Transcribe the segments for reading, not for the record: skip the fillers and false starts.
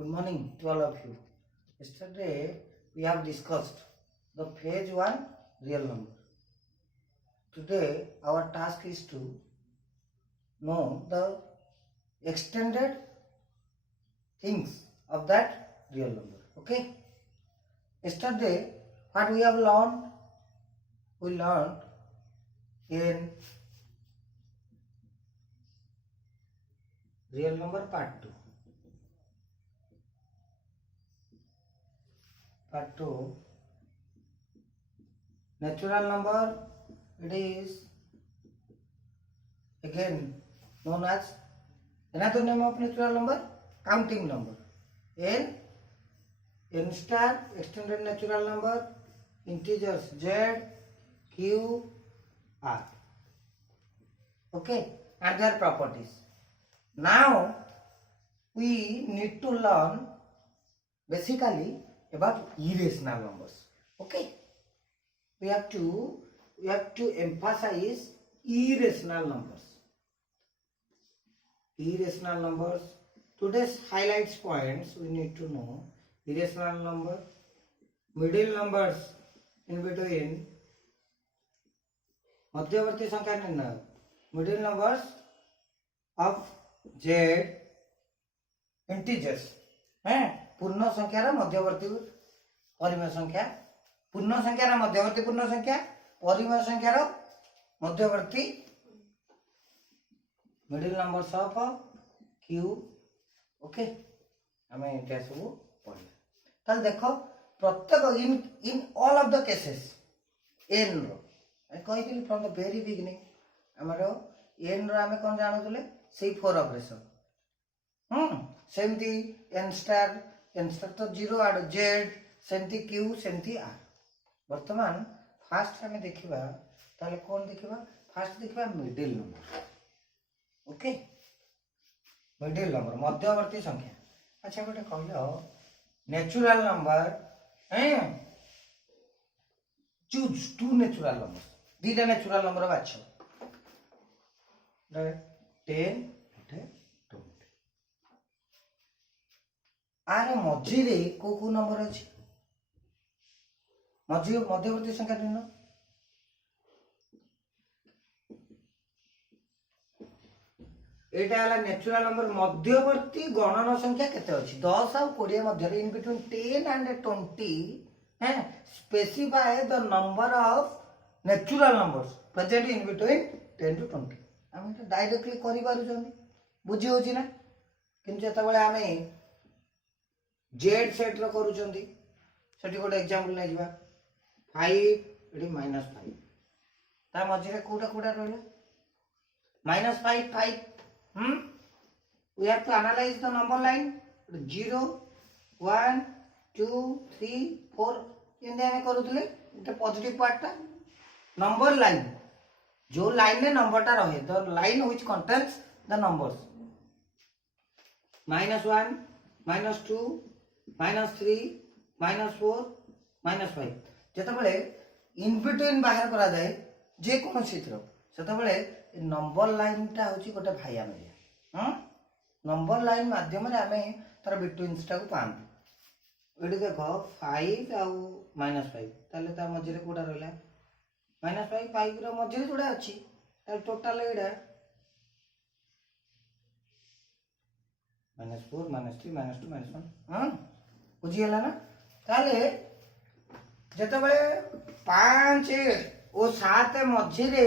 Good morning to all of you. Yesterday we have discussed the phase 1 real number. Today our task is to know the extended things of that real number. Okay? Yesterday what we have learned? We learned in real number part 2. Part 2, natural number, it is again known as another name of natural number, counting number. N star, extended natural number, integers Z, Q, R. Okay, and their properties. Now we need to learn basically about irrational numbers. Okay, we have to emphasize irrational numbers. Irrational numbers. Today's highlights points we need to know: irrational number, middle numbers in between, मध्यवर्ती संख्या निर्णय, middle numbers of Z, integers, पूर्ण संख्यार मध्यवर्ती परिमेय संख्या, पूर्ण संख्यार मध्यवर्ती पूर्ण संख्या, परिमेय संख्यार मध्यवर्ती middle numbers of Q. Okay, आम ये सब पढ़ा ताल देख प्रत्येक in all of the cases एन रही फ्रॉम द वेरी बिगिनिंग आमर एन रो कौन जानूले से 4 ऑपरेशन सेमती एन स्टार तो 0 आड़ जेड सेमती क्यू सेमती आर. वर्तमान फास्ट आम देखा ताले कौन देखा फास्ट देखा middle number. Okay, middle number मध्यवर्ती संख्या. अच्छा गोटे कहल natural number choose 2 natural number, 2टा नेचुरल नंबर बाछ 10 आर मझीरे को नंबर अच्छी मध्यवर्ती संख्या निर्णय. यहाँ नेचुरल नंबर मध्यवर्ती गणन संख्या केते अछि 10 और 20 मध्य in between 10 and 20 specify the number of natural numbers present in between 10 to 20. आम डायरेक्टली करि पारुछन बुझी होछि ना, किंतु जेतबेले आमे जेड सेट रो करूछंती सेठी गोटे एग्जांपल नै जिबा 5 एडी -5 ता मझिरे कोडा कोडा रहला -5 5. We have to analyze the number line 0 1 2 3 4 इनदे हमें करूथले इते पॉजिटिव पार्ट ता नंबर लाइन जो लाइन में नंबर ता रहे the line which contains the numbers -1 -2 -3 -4 -5 जेतबेले इन बिटवीन बाहर करा जाए जे कोन चित्र सेतबेले नंबर लाइन टा होची गोटे भाया मेरिया नंबर लाइन माध्यम रे आमे तार बिटवीन्स टा को पांतु एडी देखो 5 आउ -5 ताले ता मझिरे कोडा रहला -5 5 रो मझिरे जोडा अछि ताले टोटल एडा -4 -3 -2 -1 बुझी हला ना. ताले जेतबेले 5 और 7 मझिरे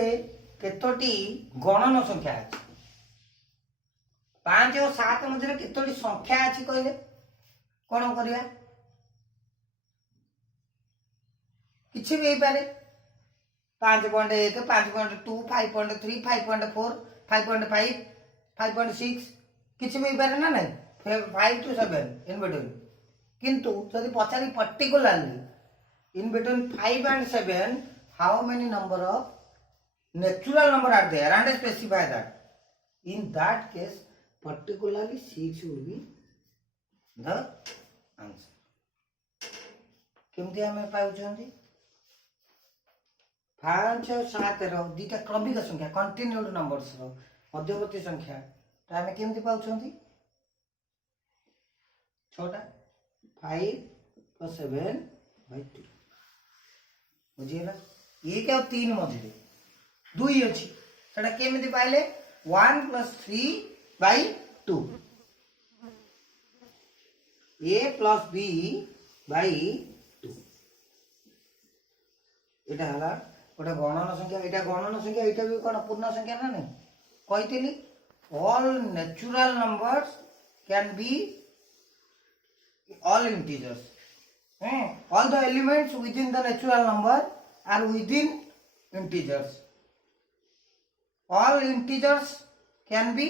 केतोटी गणन संख्या अछि 5 और 7 मझिरे केतोटी संख्या अछि कहले कोन करिया किछि भी पारे 5.1 5.2 5.3 5.4 5.5 5.6 किछि भी पारे ना नहीं 5 to 7 इन बिटवीन. किंतु यदि पचारि particularly in between 5 and 7 how many number of natural number are there and specify that. In that case particularly 6 will be the answer. केमती हमें पाउछंती 5 और 7 रो दीटा क्रमिक संख्या कंटिन्यूड नंबर्स रो मध्यवर्ती संख्या तो हमें केमती पाउछंती छोटा 5+7/2 बुझीगला ये क्या 3 मझे 2 अच्छी सेटा केमिति पाइले 1+3/2 a + b/2 एटा हला गोटे गणन संख्या एटा गणन संख्या एटा भी कोन पूर्ण संख्या ना नहीं कहितली all natural numbers can be all integers all the elements within the natural number are within integers all integers can be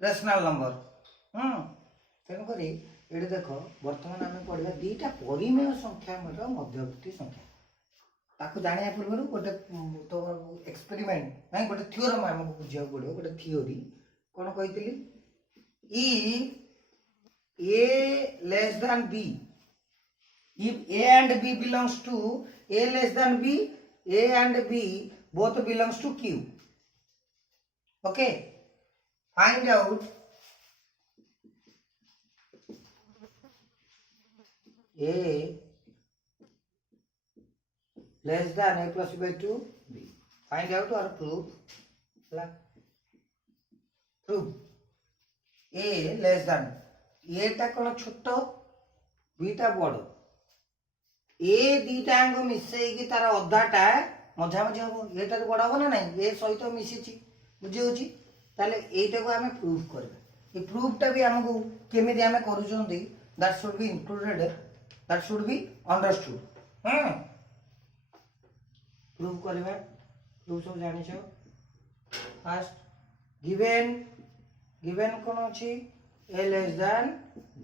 rational number तेणु करी ये देख बर्तमान आम पढ़ा दीटा परिमेय संख्या मध्यवर्ती संख्या ताको जानिया पूर्व गोटे तो एक्सपेरिमेंट ना गोटे थ्योरम आमको बुझा पड़ो गोटे थ्योरी कौन कही a less than b if a and b belongs to a less than b a and b both belongs to q okay find out a less than a plus b by 2 b find out or prove prove a less than a टा कौन छोट b टा बड़ ए दीटा मिसई तार अधाटा मझा मझी हम एटा बड़ हम ना नहीं ए सहित मिसी बुझी होची ताले एटा को हमें प्रूफ करबा ए प्रूफटा भी हमको केमिति हमें करूछंती that should be included that should be understood proof करबा प्रूफ सब जानि छ फर्स्ट गिवन कौन अच्छी a less than b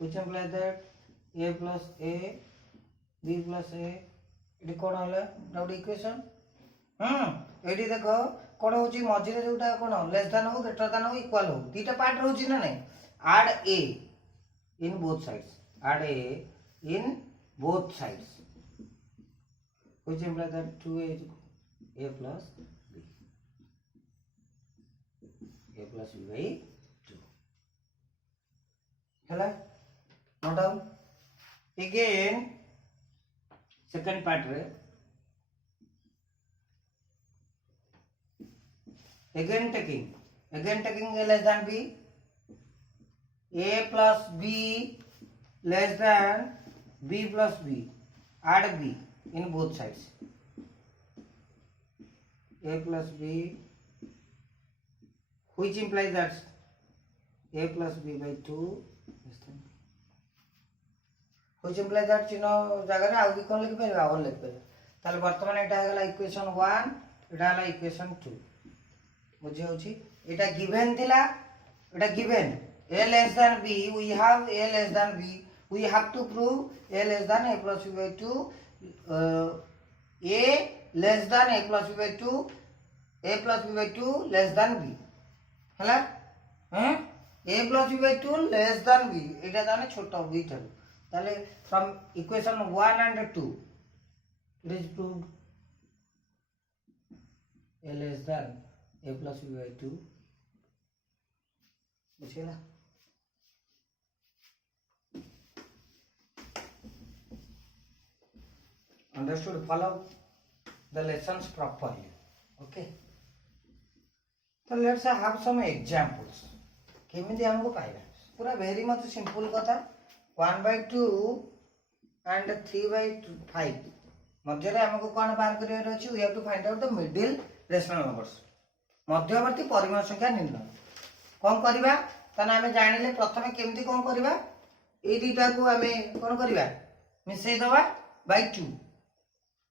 which implies that a plus a b plus a ये कौन है डाउट इक्वेशन ये देखो कौन होची मझिरे जोटा कौन लेस देन हो ग्रेटर देन हो इक्वल हो दीटा पार्ट रहउची ना नहीं add a in both sides add a in both sides which implies that 2a is a plus b a plus b by 2 hello note down again second part रे again taking a less than b a plus b less than b plus b add b in both sides a plus b which implies that a plus b by 2 less than b which implies that चिन्ह जगह रे आउ कौन लिख परिबा और लिख परिबा ताले वर्तमान एटा हला इक्वेशन 1 एटा हला इक्वेशन 2 बुझे होची एटा गिवन थिला एटा given a less than b we have a less than b we have to prove a less than a plus b by 2 a less than a plus b by 2 a plus b by 2 less than b हला a plus b by 2 less than b एटा ताने छोटा b थाले ताले from equation 1 and 2 it is proved a less than a plus b by 2 बुझेला understood follow the lessons properly okay so let's have some examples केमिति हमको पाइबा पूरा very much simple कथा 1/2 and 3/5 मध्य रे हमको कोन बाहर करियर अछि we have to find out the middle rational numbers मध्यवर्ती परिमेय संख्या निर्णय कोन करबा तने हमें जानिले प्रथमे केमिति कोन करबा ए दीटा को हमें कोन करबा मिसई दबा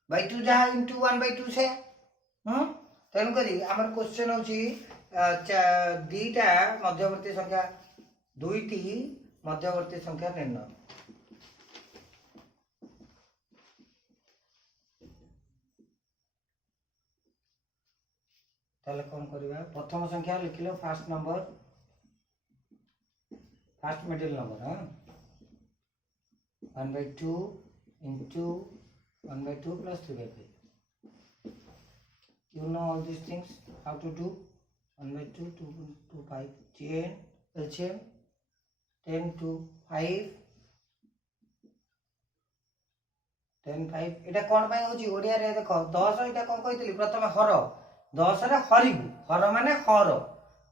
by 2 जहा into 1/2 से तेन करी हमर क्वेश्चन होची दीटा मध्यवर्ती संख्या दुईटी मध्यवर्ती संख्या निर्णय ताले कौन करबा प्रथम संख्या लिखिलो first number first middle number 1/2 into 1/2 plus 3/5 you know all these things how to do 1/2 2 5 chain LCM 10 to 5 10 5 এটা কোন পাই হଉଛି ওড়িয়া রে দেখো 10 এটা কোন কইতলি প্রথমে হর 10 রে হরিবু হর মানে হর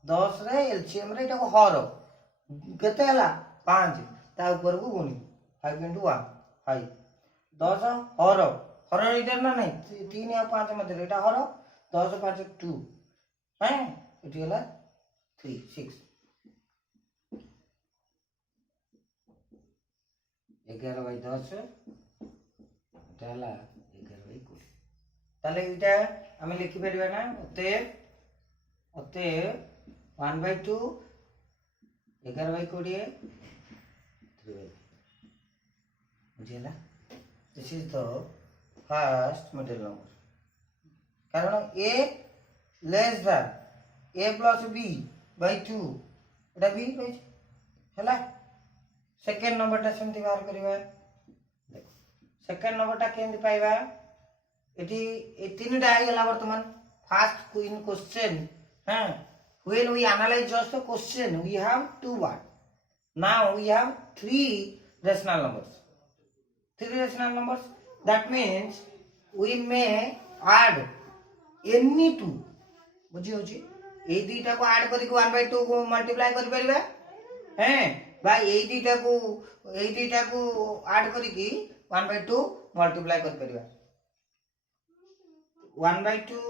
10 রে एलसीएम रे এটা হর কেতে ହେଲା 5 তা উপরକୁ গুনি 5 into 1 5 10 হর হর এটা না নাই 3 আর 5 মধ্যে এটা হর 10 5 2 হ্যাঁ এটি হলো 3 6 11 by 10 এটা হলো 11 by 20 তাহলে এটা আমি লিখি পারিবা না অতএব 1 by 2 11 by 20 3 by বুঝিলা this is the first middle number কারণ a less than a plus b by 2 এটা b কইছে ହେଲା सेकेंड नंबर टा सेमती बाहर करबा देखो सेकेंड नंबर टा केंदी पाइबा एटी ए तीनटा आइ गेला वर्तमान फर्स्ट क्वीन क्वेश्चन हां when we analyse just the question we have to word now we have three rational numbers that means we may add any two बुझी होची ए दुईटा को ऐड करी 1/2 को मल्टीप्लाई कर परिबा हैं बा ए दुईटा को ऐड करी 1/2 मल्टीप्लाई कर परिबा 1/2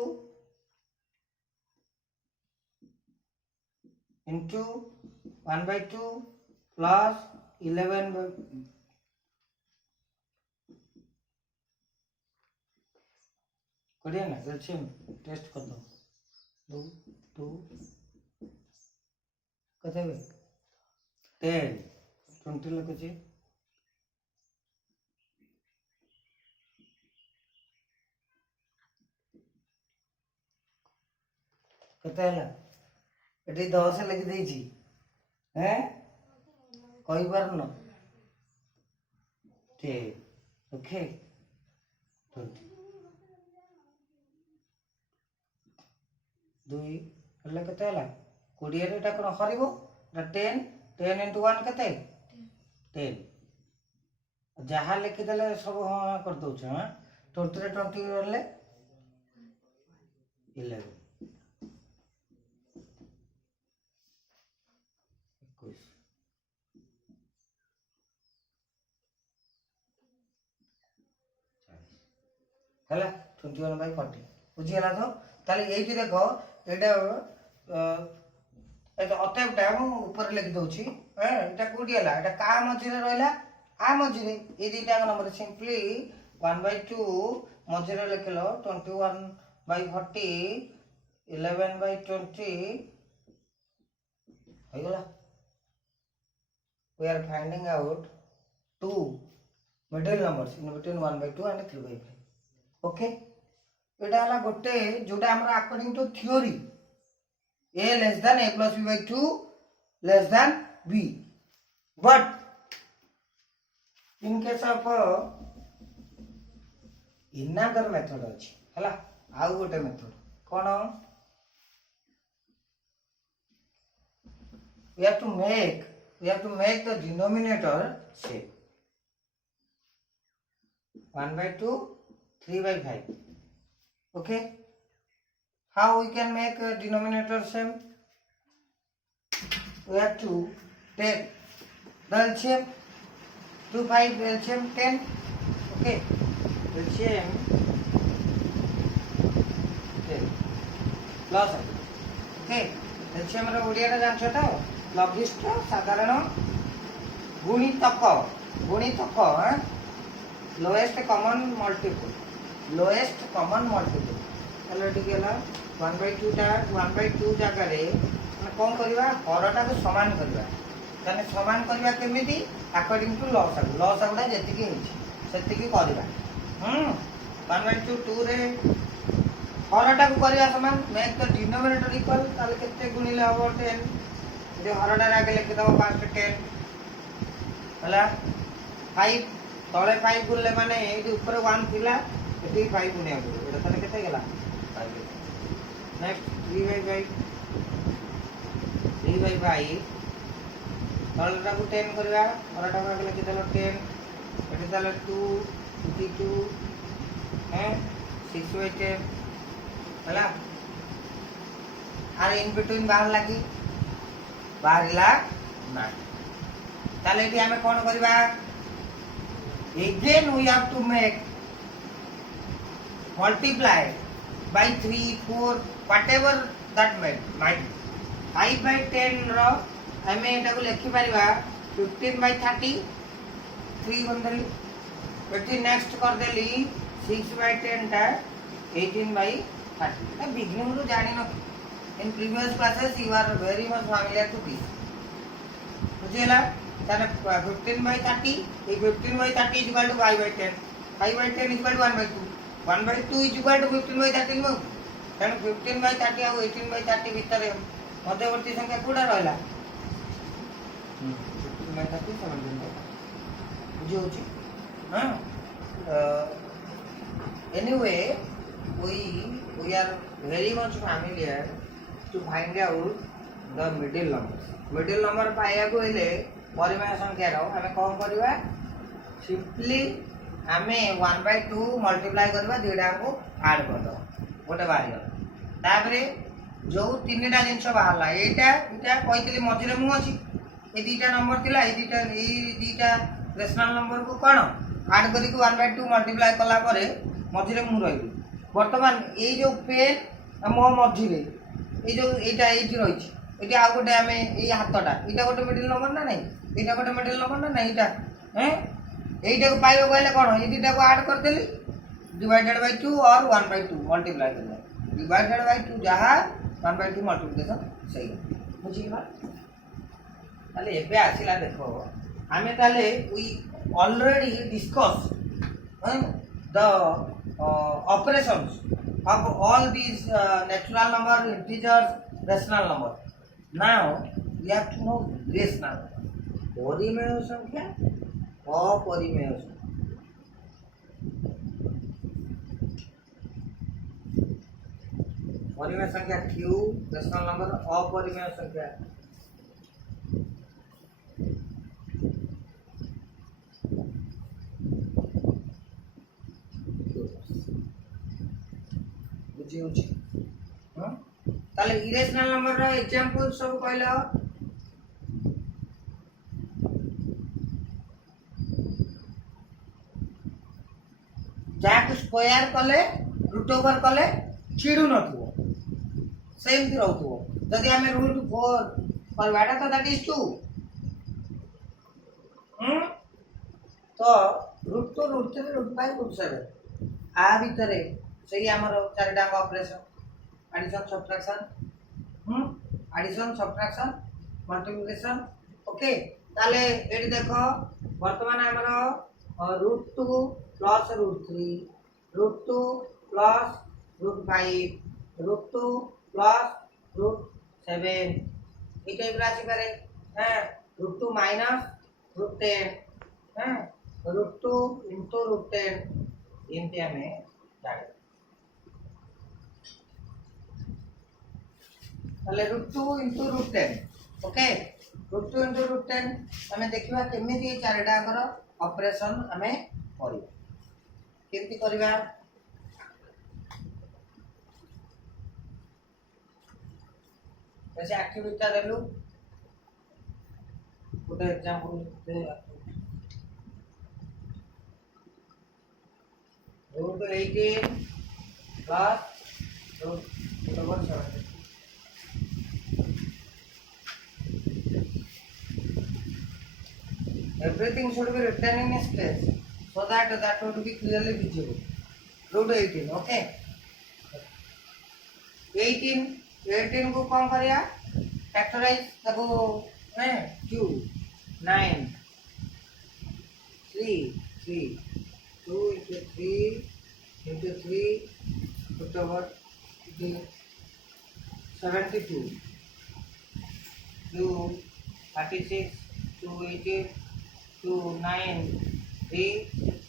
into 1/2 plus 11 by करिए ना एलसीएम टेस्ट कर दो 2 कते 10 20 लिखुची कते हला एटी 10 लिख देची हैं कहि परनो ठीक ओके 20 दुई हल्ला कते हला 20 रे एटा कोन हरिबो एटा 10 into 1 कते 10 जहाँ लिखि देले सब हां कर दउ छ हां 20 रे 20 रहले 11 21 हला 21 by 40 बुझी हला तो ताले एठी देखो एटा एटा अतएवटा हम ऊपर लिख दउची हैं एटा कोडी हला एटा का मझिरे रहला आ मझिरे ए दुईटा नंबर सिंपली 1/2 मझिरे लिखलो 21 by 40 11 by 20 हो गला we are finding out two middle numbers in between 1/2 and 3/5 okay एटा हला गोटे जोटा हमरा according to theory a less than a plus b by 2 less than b but in case of another method अछि हला आउ गोटे method cone we have to make the denominator same 1/2 3/5 okay how we can make a denominator same we have to take the LCM 2 5 LCM 10 okay LCM 10 plus okay LCM रे ओडिया रे जानछ त लघिष्ठ साधारण गुणितक हां lowest common multiple hello ठीक है 1/2 टा 1/2 जगह रे माने कोन करबा हरटा को समान करबा तने समान करबा केमिति अकॉर्डिंग टू लॉस गुडा जति की होछि सेति की करबा 1/2 2 रे हरटा को करबा समान मेक द डिनोमिनेटर इक्वल ताले केते गुणिले हो 10 जे हरटा रे आगे लिखि दबो 5 10 हला 5 तळे 5 गुणले माने एडी ऊपर 1 थिला एडी 5 गुणिया एटा ताले केते गेला नेक्स्ट 3/5 तलटा को 10 करबा परटा को लिखि देलो 10 एठी ताले 2 2 हैं 6/10 हला आर इन बिटवीन बाहर लागी बाहरला ना ताले एठी हमें कोन करबा again we have to make multiply by 3 4 whatever that might 5/10 रो हमें एटा को लिखि परिबा 15/30 3 बंदली एटी नेक्स्ट कर देली 6/10 टा 18/30 ए बिगिनिंग रो जानि न in previous classes you are very much familiar to this बुझेला ताने 15/30 ए 15/30 is equal to 5/10 5/10 is equal to 1/2 1/2 is equal to 15/30 मो ताने 15/30 आ 18/30 भीतर मध्यवर्ती संख्या कोडा रहला 15/30 17 बुझी होची हां anyway we are very much familiar to find out the middle number पाया को हेले परिमेय संख्या रो हमें कोन करबा सिंपली हमें 1/2 मल्टीप्लाई करबा दुईटा को ऐड कर दो गोटे बाहर तापरे जो तीनटा जिंस बाहरला एटा कहतली मझिरे मु अछि ए दीटा नंबर थिला ए दीटा रेशनल नंबर को कोन ऐड करी को 1/2 मल्टीप्लाई कला परे मझिरे मु रही वर्तमान ए जो पेन मो मझिरे ए जो एटा एठी रही एटी आ गोटे हमें ए हातटा एटा गोटे मिडिल नंबर ना नहीं एटा गोटे मिडिल नंबर ना नहीं एटा हैं एटा को पाइबो कहले कोन ए दीटा को ऐड कर देली डिवाइडेड बाय 2 और 1/2 मल्टीप्लाई कर दे डिवाइडेड बाय 2 जहां 1/2 मल्टीप्लिकेशन सही बुझी गेला ताले एबे आसिला देखो हमें ताले we already discuss the operations of all these natural number integers rational number now we have to know rational परिमेय संख्या अपरिमेय संख्या परिमेय संख्या q rational number अपरिमेय संख्या बुझी होची हां ताले इरेशनल नंबर रो एग्जांपल सब कहलो जाक स्क्वायर कले रूट ओवर कले चिडू नथुओ सेम थी रहथुओ जदि हमें √4 करवाटा तो दैट इज 2 तो √2 √3 √5 √7 आ भीतरे सही हमर चारटा operation addition subtraction addition subtraction multiplication okay ताले एडी देखो वर्तमान हमर √2 plus √3 √2 plus √5 √2 plus √7 এই টাইপ রাশি পারে হ্যাঁ √2 minus √10 হ্যাঁ √2 into √10 এমতি আমি জানি তাহলে √2 into √10 ओके √2 into √10 ଆମେ ଦେଖିବା କେମିତି ଏ ଚାରିଟା ଆମର ऑपरेशन ଆମେ କରିବା केमती करबा जैसे एक्टिविटी देलु गोटे example they √18 plus √7 everything should be written in its place so that would be clearly visible. √18 okay 18 को कौन करिया फैक्टराइज तको है q 9 3 2 into 3 into 3 put over 72 2 36 2 18 2 9 3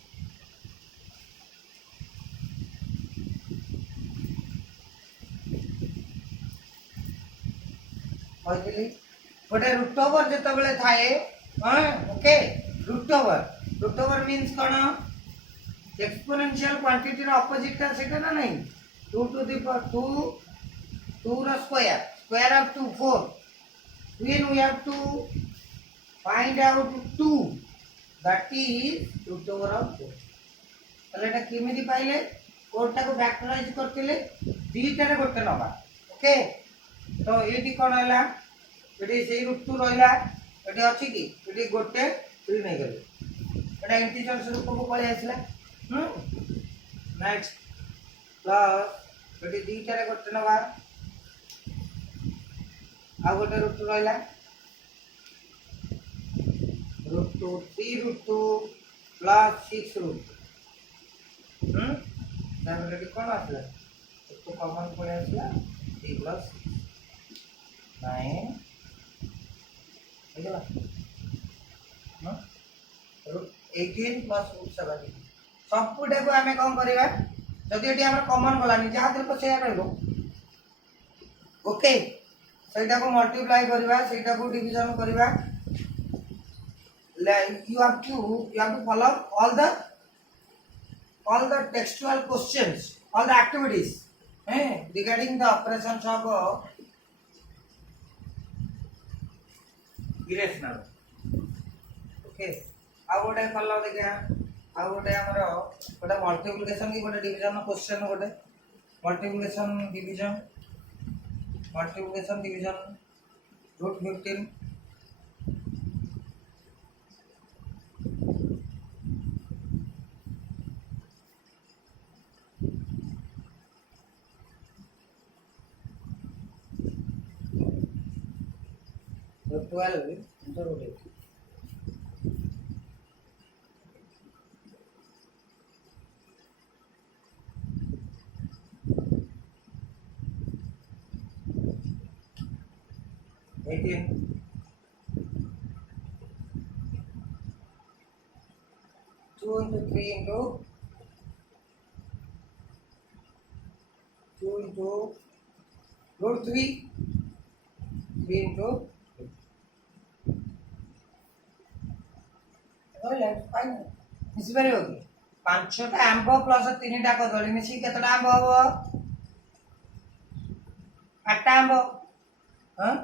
कहली गोटे रूट ओवर जिते थाए ओके रूट ओवर मीन्स कौन एक्सपोनेंशियल क्वांटिटी ऑपोजिट का सेटा ना नहीं 2 to the power 2 रो square of 2 4 when we have to find out 2 that is root over of 4 তাহলে এটা কিমিতি পাইলে কোডটাকে ফ্যাক্টরাইজ করতেলে দুইটারে করতে নবা ওকে তো এটি কোন হলা এটি সেই রুট 2 রইলা এটি আছে কি এটি গোটে 3 নাই গলে এটা ইন্টিজর রূপକୁ পড়ে আসিলা नेक्स्ट प्लस एटी दुईटारे करते नवा आ गोटे रूट रहा रूट 2 3 रूट 2 प्लस 6 रूट तापर एटी कोन आसला तो कॉमन पड़े आसला 3 प्लस 9 हेला न रूट 18 प्लस रूट 17 सबुटा को आम कौन करवा जदि ये कमन गलानी जहाँ दिल से ओके सेटा को मल्टीप्लाई करवा सेटा को डिवीजन करवा you have to follow all the textual questions all the activities regarding the operations of irrational okay आ गोटे कल देखिए आ गोटे आमर गोटे मल्टीप्लिकेशन की गोटे डिवीजन क्वेश्चन गोटे multiplication division root 15 root 12 into root 8 18 2 into 3 into 2 into root 3 into fine मिसी पार कि 5टा आंब प्लस 3टा कदली मिसी केतटा आंब हम 8टा आंब हाँ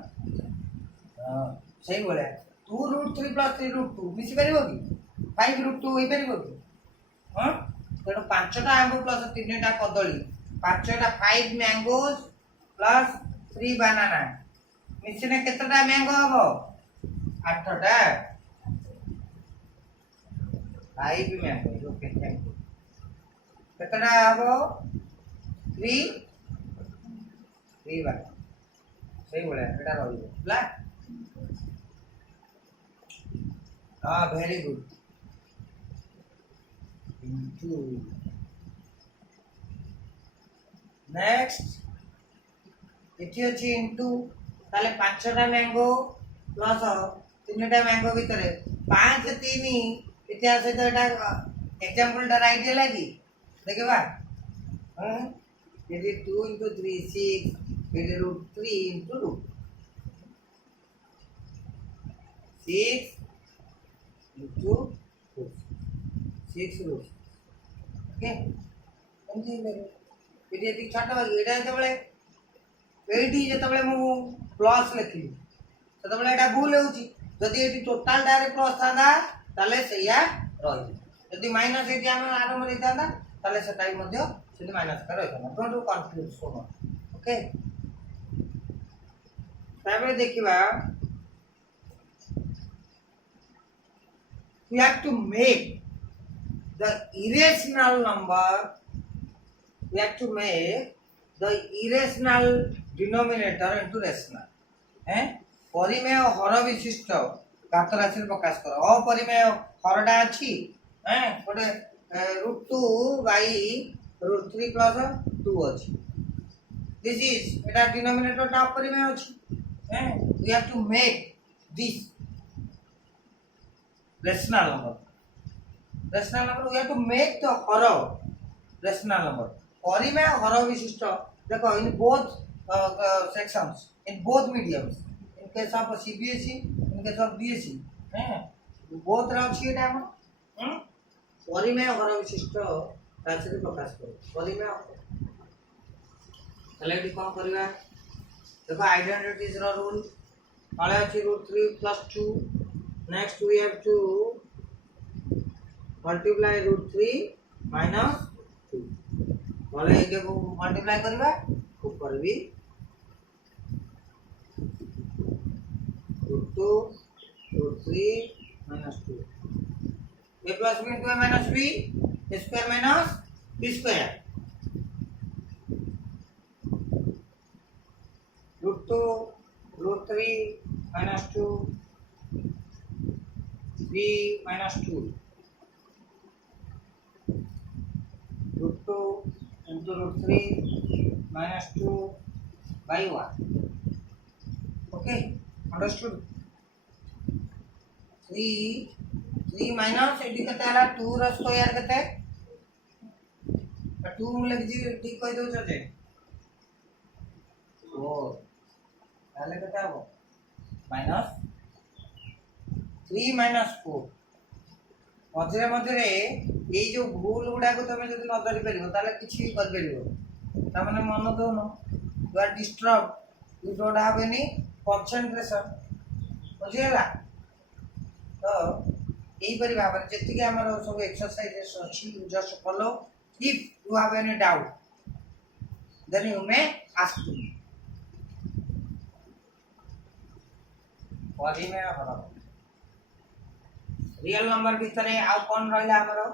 सही बोले 2 रूट 3 प्लस 3 रूट 2 मिसी पार कि 5 रूट 2 हो पार कि हाँ तेणु 5टा आंब प्लस 3टा कदली 5टा 5 मैंगोज प्लस 3 बनाना मिसिने केतटा मैंगो हम 8टा 5 मैंगोज ओके थैंक यू केतटा हम 3 बना सही बोले एटा रहिबो ला हाँ very good into next eighty अछि into ताले 5टा मैंगो प्लस 3टा मैंगो भीतर 5 3 इतिहास तो एटा एग्जांपल टा राइट है कि देखबा हां ये 2 into 3 6 ये root 3 into root 6 into 6 root okay समझी ले ये ठीक छाटा एटा जबले एटी जतबले मु प्लस लिखली ततबले एटा भूल होउची जदी एटी टोटल डायरेक्ट प्लस थादा ताले सैया रही जदी माइनस एटी हम आरंभ रे थादा ताले सेटाई मध्ये सेटी माइनस का रही थादा डोंट कंफ्यूज सोनो ओके ताबे देखिबा we have to make the irrational number we have to make the irrational denominator into rational परिमेय हर विशिष्ट घात राशि प्रकाश कर अपरिमेय हरटा अच्छी गोटे रूट 2 बाई रूट 3 प्लस 2 अच्छी दिस इज एटा डिनोमिनेटर टा अपरिमेय अच्छी we have to make this rational number we have to make the हर rational number परिमेय हर विशिष्ट देखो in both sections in both mediums in case of CBSE, in case of BSE हैं बहुत रा अछि एटा हम परिमेय हर विशिष्ट राशि प्रकाश करू परिमेय चले एटी कोन करबा देखो आइडेंटिटीज रो रूल तळे अछि √3 + 2 next we have to multiply √3 - 2 तळे एके को मल्टीप्लाई करबा ऊपर भी √2 √3 - 2 a plus b into a minus b square minus b square √2 √3 - 2 b - 2 √2 into √3 - 2 by 1 okay understood 3 minus eighty कते आला 2 रा स्क्वायर कते 2 लिख जी ठीक कहि दउ छे 4 ताले कते हो माइनस 3 - 4 मझरे मझरे ए जो भूल गुडा को तमे जदी न धरि परिबो ताले किछि कर परिबो ता माने मन दोनो you are disturb you don't have any concentration बुझिला तो यही परि भाबरे जति के हमर सब एक्सरसाइजेस अछि you just follow if you have any doubt then you may ask to me परिमेय हर रियल नंबर भितरे आ कोन रहला हमरो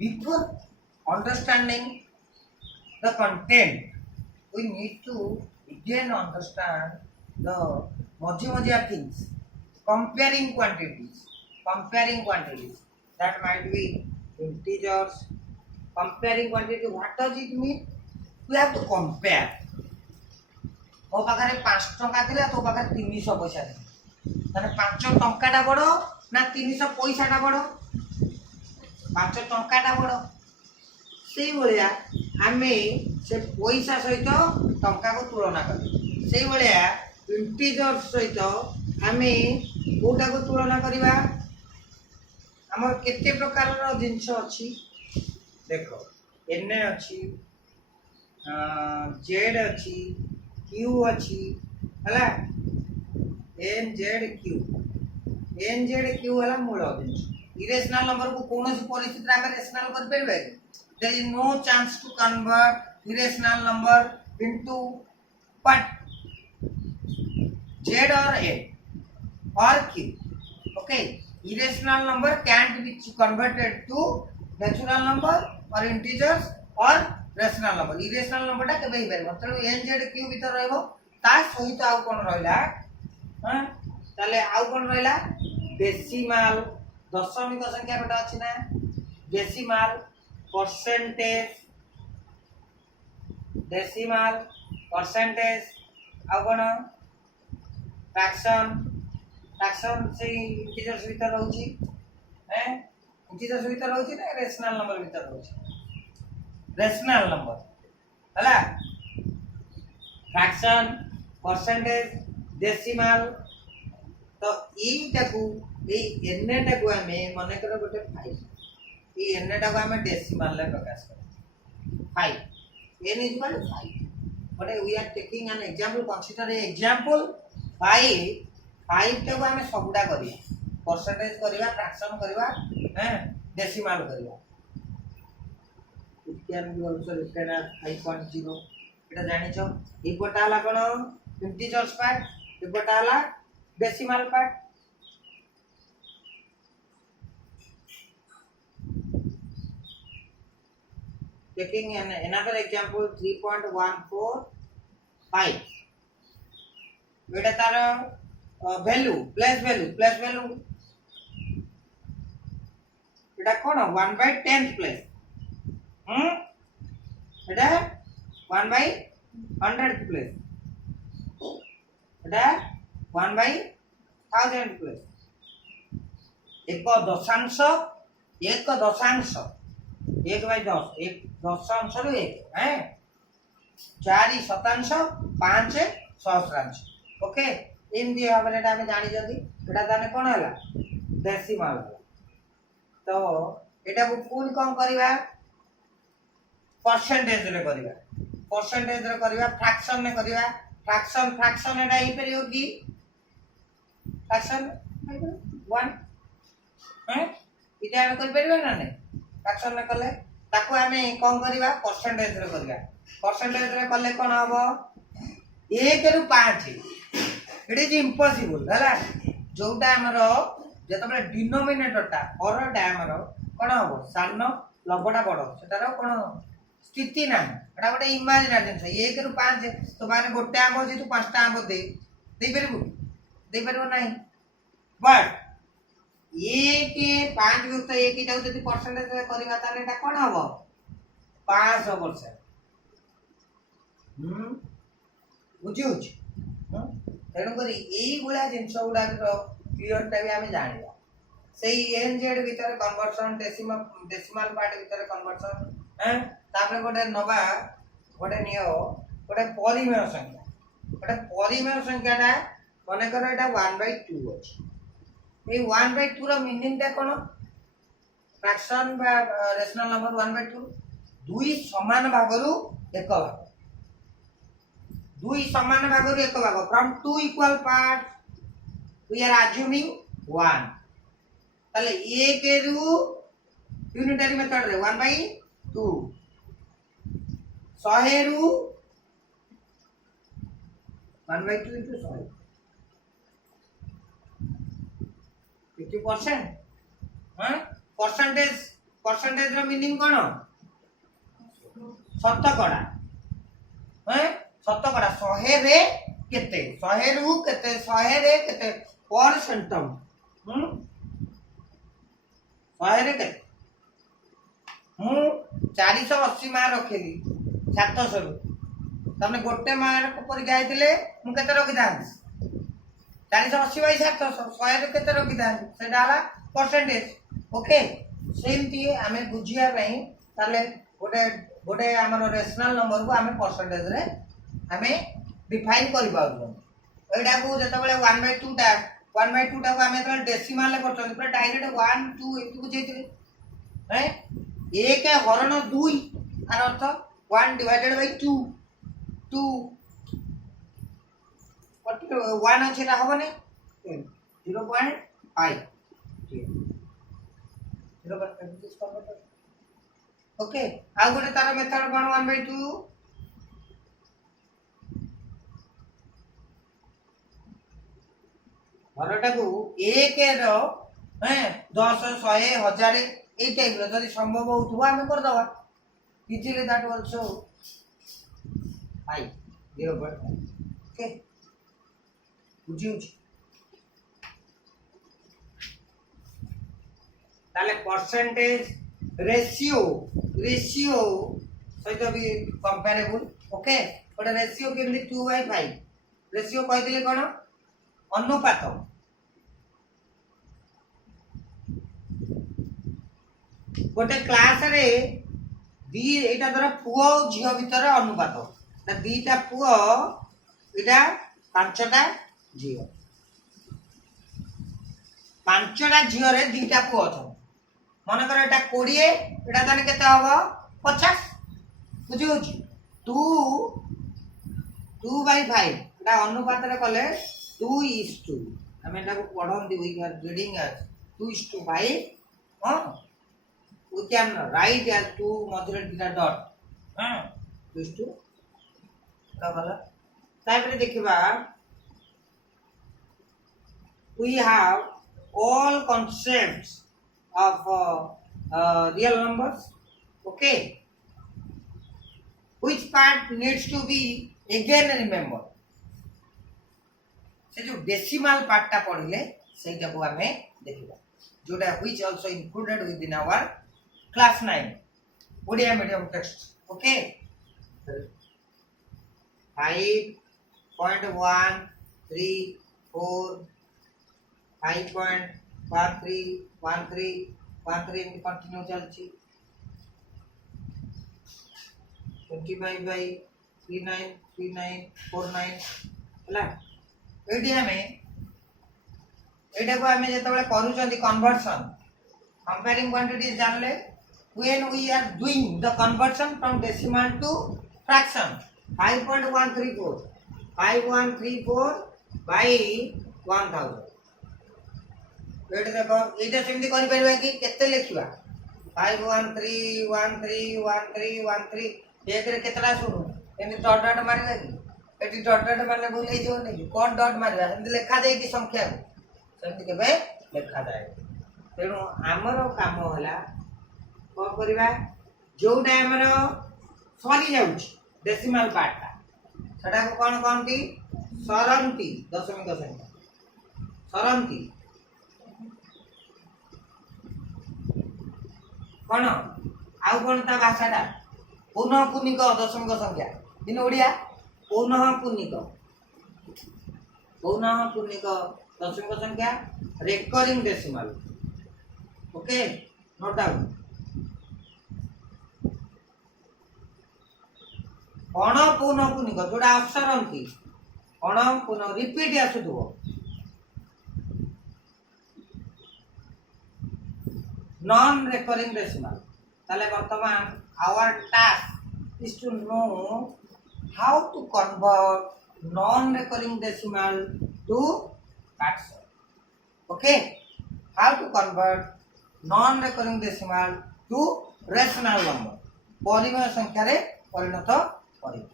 before understanding the content we need to again understand the mojia things comparing quantities that might be integers comparing quantity what does it mean we have to compare मो पाखरे 5 टंका थिला तो पाखरे 300 पैसा माने 5 टंकाटा बडो ना 300 पैसाटा बडो 5 टंकाटा बडो सेही भलिया हमें से पैसा सहित टंका को तुलना करी सेही भलिया इंटीजर सहित हमें कोटा को तुलना करिबा हमर केते प्रकार रो जिंस अछि देखो एन अछि जेड अछि क्यू अछि हला एन जेड क्यू हला मूल जिंस इरेशनल नंबर को कोनोसी परिस्थिति रे रेशनल कर परबे there is no chance to convert irrational number into but z or n or q okay irrational number can't be converted to natural number or integers or rational number irrational number टा केबे hepar मतलब n z q भीतर रहबो ता सहित आ कोन रहला हां ताले आ कोन रहला डेसिमल दशमिक संख्या बेटा अछि ना डेसिमल परसेंटेज डेसिमल परसेंटेज आ कोन फ्रैक्शन से इंटीजर्स भीतर रहउची हैं इंटीजर्स भीतर रहउची ना रेशनल नंबर भीतर रहउची रेशनल नंबर हला फ्रैक्शन परसेंटेज डेसिमल तो एटा को ए एन टा को हमें माने करो गोटे 5 ये एन टा को हमें डेसिमल ले प्रकाश कर 5 n is equal to 5 but we are taking an example consider a example 5 टा को हमें सबडा करिया परसेंटेज करिवा फ्रैक्शन करिवा हैं decimal करिवा it can be also written as 5.0 एटा जानि छ ई पटा हला कोन इंटीजर्स पार्ट ई पटा हला decimal part taking another example 3.145 बेटा तार वैल्यू प्लेस वैल्यू बेटा कोन 1/10th प्लेस बेटा 1/100th प्लेस बेटा 1/1000th प्लेस एक दशांश 1/10 1 दशांश रो 1 हैं चारि शतांश पांच सहस्रांश ओके एमती भाव में आम जानी ताने कौन है डेसिमल तो यहाँ को पुणी कौन करवा परसेंटेज रे करवा परसेंटेज रे करवा फ्रैक्शन में करवा फ्रैक्शन फ्रैक्शन एटा ही परियो कि फ्रैक्शन 1 हैं इटा हम कर परिबा ना नहीं फ्रैक्शन में कले ताको हमें कौन करवा परसेंटेज रे करवा परसेंटेज रे कले कोन हबो 1 रु 5 इट इज इम्पॉसिबल हैला जोटा हमर जत बले डिनोमिनेटरटा हरटा हमर कोन हबो सान लबडा बड़ सेटार कोन स्थिति ना एटा गोटे इमेजिनरी जिंस 1 रु 5 तो माने गोटे आंब जे तू 5टा आंब दे परबो नहीं बट 1 5 युक्त 1 इटा जति परसेंटेज रे करबा ताने एटा कोन हबो 500% बुझिउछ तेणु करी एई गुला जिंस गुडा क्लियरटा भी आमे जानिबा सेई एनजेड भीतर कन्वर्सन डेसिमल पार्ट भीतर कन्वर्सन हैं तापर गोटे नबा गोटे नियो गोटे परिमेय संख्याटा मने कर एटा 1/2 अछि ए 1/2 रो मीनिंग टा कोन फ्रैक्शन बा रेशनल नंबर 1/2 दुई समान भागरु एक भाग दुई समान भागरु एक भाग from two equal part we are assuming 1 ताले 1 रु यूनिटरी मेथड रे 1/2 100 रु 1/2 into 100 50% हाँ परसेंटेज रो मीनिंग कोन शतकड़ा हैं शतकड़ा 100 रे केते 100 रु केते 100 रे केते परसेंटम 100 रे केते मु 480 मार्क रखेली 700 रु तमने गोटे मार्क पर जाइतिले मु केते रखि दान 480 बाई 700 100 रे केते रखि दान सेटा हला परसेंटेज ओके सेमती हमें बुझिया पई ताले गोटे गोटे हमर रेशनल नंबर को हमें परसेंटेज रे हमें डिफाइन करि पाउ एडा को जते बेले 1/2 टा को हमें तो डेसिमल ले करछन पूरा डायरेक्ट 1 2 एतु को जेतिले हैं 1 हरण 2 आर अर्थ 1 डिवाइडेड बाय 2 2 1 अछि ना होबने 0.5 0.5 ओके आ गोटे तार मेथड कोन 1/2 हरटा को 1 रो हैं 10 100 1000 ए टाइप रो जदी संभव होतबा हमें कर दवा इजीली दैट आल्सो 5 0.5 ओके बुझिउ ताले परसेंटेज रेशियो सहित भी कंपेरेबल ओके गोटे रेशियो केमि 2/5 रेशियो कहि दिले कोन अनुपात गोटे क्लास रे दी एटा धर पुओ झियो भीतर अनुपात ना दीटा पुओ एटा पांचटा झियो पांचटा झियो रे दीटा पुओ छ मन कर एटा 20 एटा ताने केते हबो 50 बुझियो 2/5 एटा अनुपात रे कले 2:2 हम एटा को पढन दी वी आर रीडिंग एज 2:5 हां we can write as 2 मधुर दिना डॉट हां 2:2 का भला तापर देखिबा we have all concepts of real numbers okay which part needs to be again remember से जो डेसिमल पार्ट टा पढिले सेटा को हमें देखिबा जोटा which also included within our class 9 Odia medium text okay 5.134 5.13 continue चलची 25/5 393949 ହେଲା एठी हमें एटा को हमें जेते बेले करूचंती कन्वर्शन कंपेयरिंग क्वांटिटीज जानले when we are doing the conversion from decimal to fraction 5134 by 1000 एठी देखो एटा सेमती करि परबा कि केते लिखिबा 51313131 एक रे केतला सुनु एनी डॉट डॉट मारिबा कि एटी डॉट डॉट मारले भूल हे जो नै कोन डॉट मारिबा सेमती लिखा जाय कि संख्या को सेमती केबे लिखा जाय तेणु आमर काम होला कोन करबा जोटा हमर सरी जाउची डेसिमल पार्ट सेटा को कोन कोनती सरंती दशमिक संख्या सरंती कोन आउ कोन ता भाषाटा पुनः पुनिक दशमिक संख्या दिन ओडिया पुनः पुनिक दशमिक संख्या recurring decimal okay no doubt अण पुनः पुनिक जोड़ा अक्षरंती अण पुनः रिपीट आसुथबो नॉन रेकरिंग डेसिमल ताले वर्तमान our task is to know how to convert non recurring decimal to fraction okay how to convert non recurring decimal to rational number परिमेय संख्या रे परिणत करियो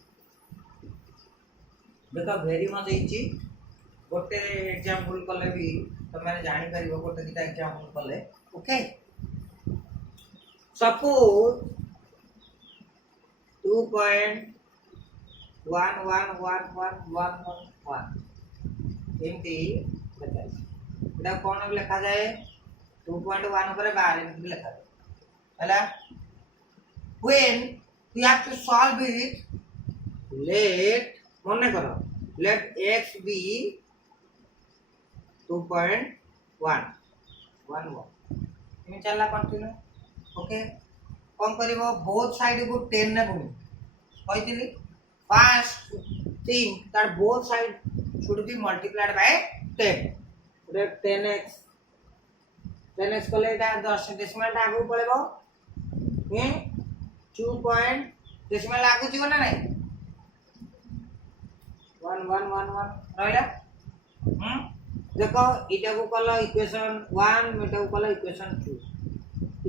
देखो वेरी मच इची गोटे एग्जांपल कले भी तमे जानि परिबो गोटे दिटा एग्जांपल कले ओके सपोज 2.111111 एमती एटा कोन लिखा जाए 2.1 ऊपर 12 एमती लिखा जाए हला when you have to solve it let मन करो let x be 2.1 एम चला कंटिन्यू ओके कौन करिवो बोथ साइड को 10 ने गुण कहितली first thing that both side should be multiplied by 10 that 10x कोले एटा 10 डेसिमल टा आगु पळेबो 2 पॉइंट डेसिमल आगु जीव ना नाही 1111 रहला देखो इटा को कलो इक्वेशन 1 मेटा को कलो equation 2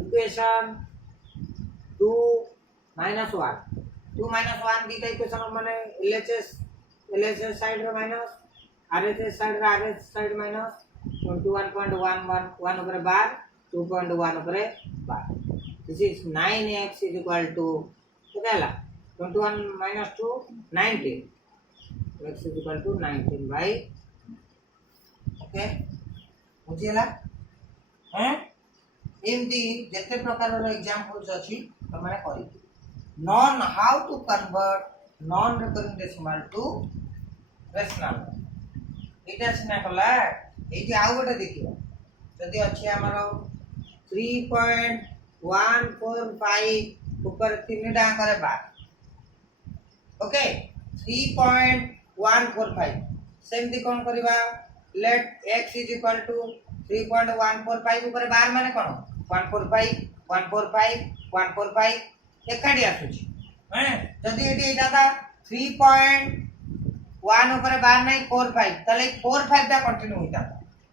equation 2 minus 1 the equation माने LHS साइड रे माइनस RHS साइड माइनस 21.111 ऊपर 12 2.1 ऊपर 12 this is 9x is equal to केला 21 minus 2 19 x is equal to 19 by okay बुझियला हैं एमती जते प्रकार रो एग्जांपल्स अछि तमाने करि non how to convert non recurring decimal to rational एटा सिना कला एठी आउ गोटे देखियो जदि अछि हमरो 3.145 ऊपर 3 टा करे 12 ओके 3.145 सेमती कोन करबा late x is equal to 3.145 ऊपर 12 माने कोन 145 एकाडी आसुची हैं जदी एटी एटा था 3.1 ऊपर 12 नहीं 45 तले 45 टा कंटिन्यू होता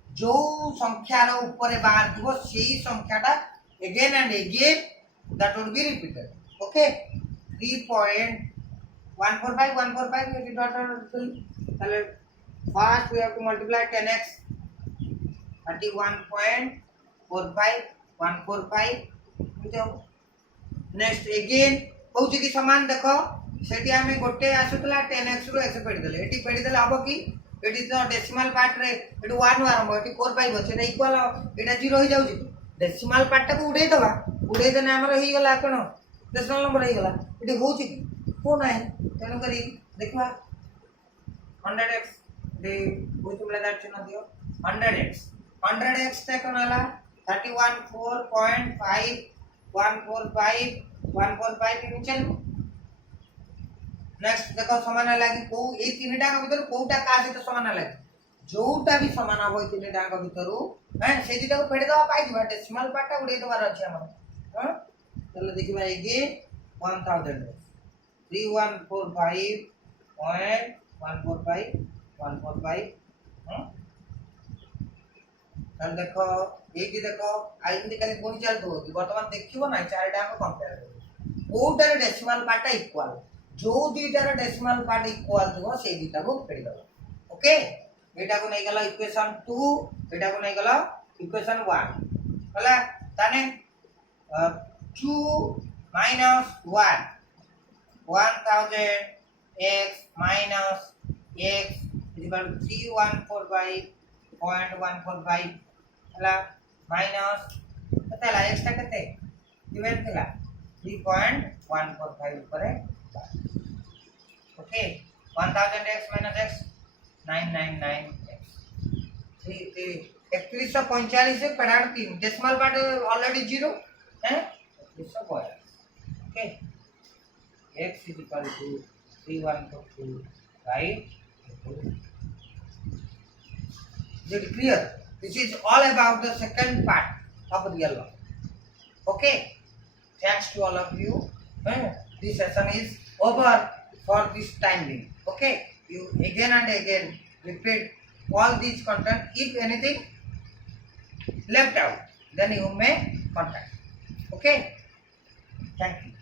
जो संख्या रो ऊपर 12 दिबो सेही संख्याटा again and again that would be repeated okay 3.145 it dot tale first we have to multiply 10x 31.45145 next again कहूची कि समान देखो सेठी हमें गोटे आसुतला 10x रो x पेडी देले एटी पेडी देले हबो कि एटी तो डेसिमल पार्ट रे एटी 1 आरंभ एटी 45 अछि एटा इक्वल एटा 0 हो जाउची डेसिमल पार्ट को उडे देबा उडे देने हमर होई गेला कोन डेसिमल नंबर होई गेला एटी होची कि को नाही तेनु करी देखबा 100x दे बुझ मिला दैट चिन्ह दियो 100x ते कोन आला 31.45145 145 के नीचे नेक्स्ट देखो समान लागी को ए तीनटा का भीतर कोटा का सहित समान लागी जोटा भी समान हो तीनटा का भीतर हैं से दिटा को फेड दवा पाई दिबा डेसिमल पार्ट उडे दवार अछि हमर हां चलो देखिबा एगे 1000 3145.145 हां तब देखो एक देखो आइडेंटिकली कोन चल दो वर्तमान देखिबो ना चारटा को कंपेयर कोटार डेसिमल पार्ट इक्वल जो दुईटार डेसिमल पार्ट इक्वल थो से दुईटा को फेड दवा ओके एटा को नै गला इक्वेशन 2 एटा को नै गला इक्वेशन 1 हला ताने 2 minus 1 1000 x minus x is equal to 3145.145 हला माइनस कतेला x टा कते डिवाइड केला 3.145 ऊपर okay 1000x minus x 999x 3145 से पढ़ाड़ 3 डेसिमल पार्ट ऑलरेडी 0 है 3145 okay x is equal to 3145 is it clear this is all about the second part of real law okay thanks to all of you this session is over for this time being okay you again and again repeat all these content if anything left out then you may contact okay thank you